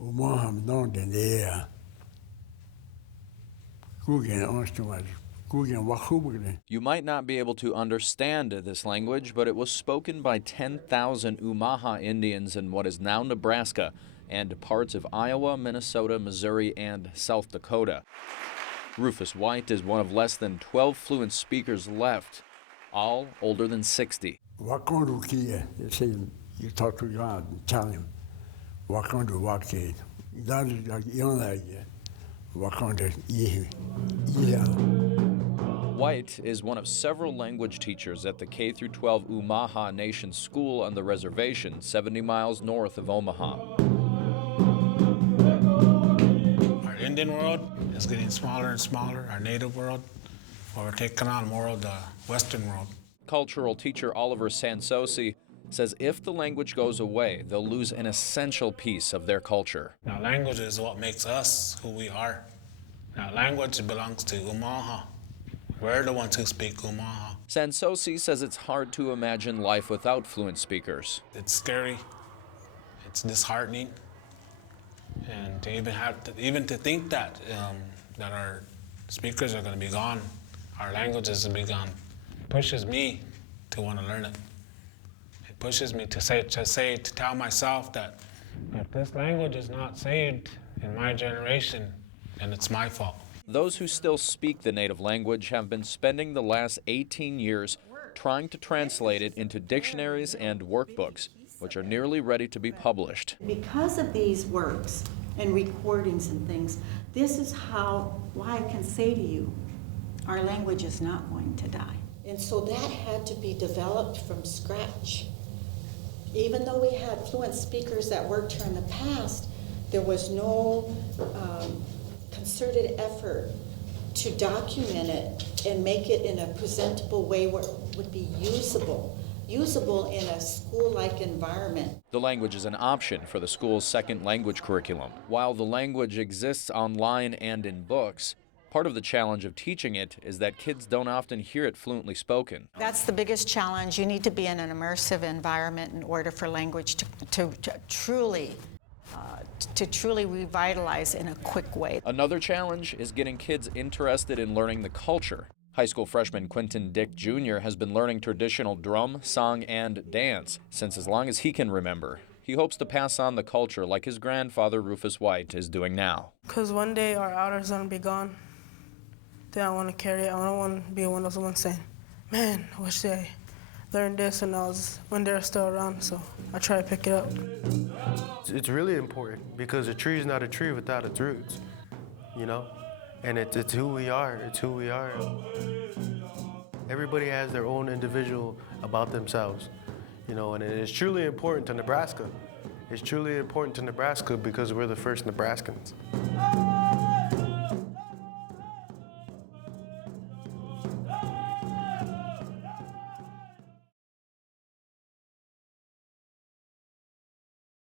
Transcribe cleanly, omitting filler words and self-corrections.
Omaha don't there. You might not be able to understand this language, but it was spoken by 10,000 Omaha Indians in what is now Nebraska and parts of Iowa, Minnesota, Missouri, and South Dakota. Rufus White is one of less than 12 fluent speakers left, all older than 60. They say you talk to God and tell him, God is like White is one of several language teachers at the K-12 Omaha Nation School on the reservation 70 miles north of Omaha. Our Indian world is getting smaller and smaller, our native world, while we're taking on more of the Western world. Cultural teacher Oliver Sansosi says if the language goes away, they'll lose an essential piece of their culture. Now, language is what makes us who we are. Now, language belongs to Omaha. We're the ones who speak Omaha. Sansosi says it's hard to imagine life without fluent speakers. It's scary. It's disheartening. And to even to think that that our speakers are going to be gone, our languages will be gone, pushes me to want to learn it. It pushes me to tell myself that if this language is not saved in my generation, then it's my fault. Those who still speak the native language have been spending the last 18 years trying to translate it into dictionaries and workbooks, which are nearly ready to be published. Because of these works and recordings and things, this is why I can say to you, our language is not going to die. And so that had to be developed from scratch. Even though we had fluent speakers that worked here in the past, there was no concerted effort to document it and make it in a presentable way where it would be usable in a school-like environment. The language is an option for the school's second language curriculum. While the language exists online and in books, part of the challenge of teaching it is that kids don't often hear it fluently spoken. That's the biggest challenge. You need to be in an immersive environment in order for language to truly revitalize in a quick way. Another challenge is getting kids interested in learning the culture. High school freshman Quentin Dick Jr. has been learning traditional drum, song, and dance since as long as he can remember. He hopes to pass on the culture like his grandfather Rufus White is doing now. Because one day our elders are going to be gone. Then I want to carry it. I don't want to be one of those ones saying, man, I wish I learned this when they're still around, so I try to pick it up. It's really important because a tree is not a tree without its roots, you know? And it's who we are, it's who we are. Everybody has their own individual about themselves, you know, and it's truly important to Nebraska. It's truly important to Nebraska because we're the first Nebraskans.